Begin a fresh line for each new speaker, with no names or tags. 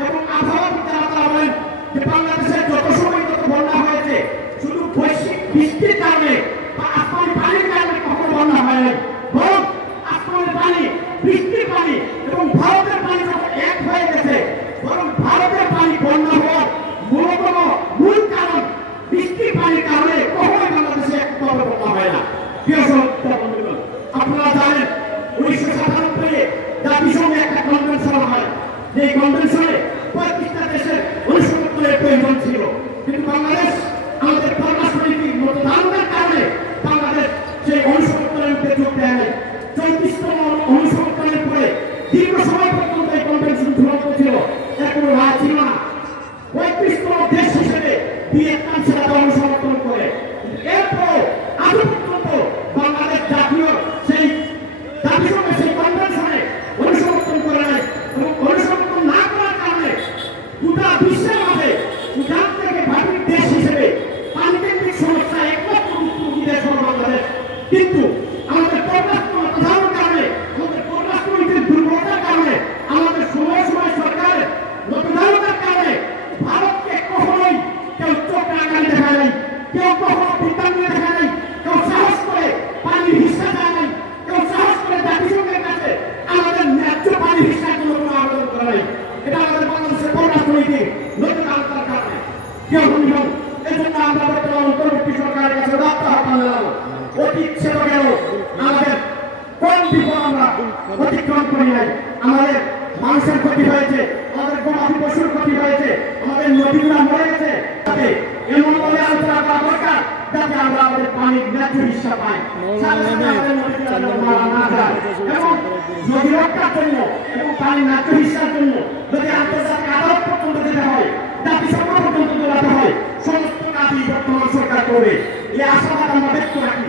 এবং আবহাওয়া যারা তারা বলেন যে বাংলাদেশের যত সময় যত বন্যা হয়েছে, শুধু বৈশ্বিক বৃষ্টির কারণে বা আসমানি পানির কারণে কখনো বন্যা এবং ভারতের আপনারা জানেন উনিশশো সাতানব্বই জাতিসংঘে একটা কনভেনশন হয় যে কনভেনশনে পঁয়ত্রিশটা দেশের ঐশ্বর্যের প্রয়োজন ছিল কিন্তু বাংলাদেশ আমাদের পররাষ্ট্রনীতির মতদানের কারণে বাংলাদেশ সেই ঐশ্বর্যের মধ্যে যোগ দেয় চৌত্রিশতম অনুসরণের কিন্তু আমাদের পররাষ্ট্র প্রধানের কারণে, আমাদের পররাষ্ট্রনীতির দুর্বলতার কারণে, আমাদের সময় সময় সরকারের নতুনতার কারণে ভারতকে কখনোই কেউ চোখ রাখানি দেখা নাই, কেউ কখনো বিজ্ঞানী দেখা নাই, কেউ সাহস করে পানির হিসা দেয় নাই, কেউ সাহস করে জাতিসংঘের কাছে আমাদের ন্যায্য পানির হিসার জন্য কোনো আবেদন করে নাই। এটা আমাদের বাংলাদেশের পররাষ্ট্রনীতির নতুন আলোচনার কারণে। কেউ এই আমরা বর্তমান অন্তর্বর্তী সরকারের কাছে রাস্তা হাতান জানাব অতীত ছিল গেল আমাদের কোন বিপদ আমরা অতিক্রম করি নাই আমাদের মানুষের ক্ষতি হয়েছে আমাদের গবাদি পশুর ক্ষতি হয়েছে আমাদের নদীগুলা মরে গেছে। তাতে এমন ভাবে আলোচনা করা দরকার যাতে আমরা আমাদের পানির ন্যায্য হিসা পাই। সাথে সাথে আমাদের নদীগুলা যেন মারা না যায় এবং নদী রক্ষার জন্য এবং পানির ন্যায্য হিসার জন্য যদি আন্তর্জাতিক আদালত পর্যন্ত যেতে হয় জাতিসংঘ পর্যন্ত দৌড়াতে হয় সমস্ত কাজই বর্তমান সরকার করবে। এই আশাবাদ আমরা ব্যক্ত রাখি।